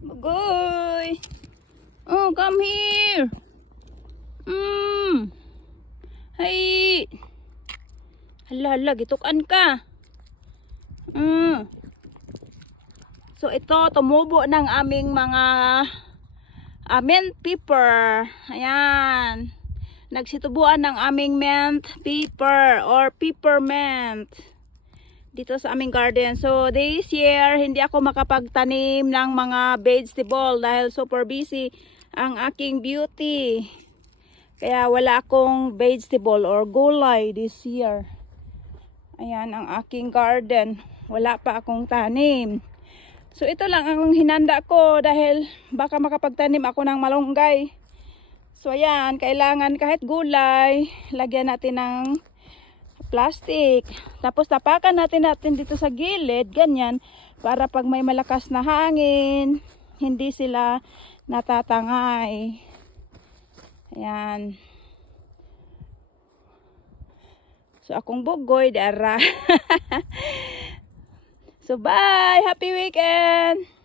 Bugoy. Oh, come here. Hay. Hala, gitukan ka. So ito, tumubo ng aming mga mint pepper. Ayan. Nagsitubuan ng aming mint pepper or peppermint dito sa aming garden. So this year, hindi ako makapagtanim ng mga vegetable dahil super busy ang aking beauty. Kaya wala akong vegetable or gulay this year. Ayan ang aking garden. Wala pa akong tanim. So ito lang ang hinanda ko dahil baka makapagtanim ako ng malunggay. So ayan, kailangan kahit gulay, lagyan natin ng plastic. Tapos tapakan natin dito sa gilid, ganyan, para pag may malakas na hangin, hindi sila natatangay. Ayan. So akong bugoy, dara. So bye! Happy weekend!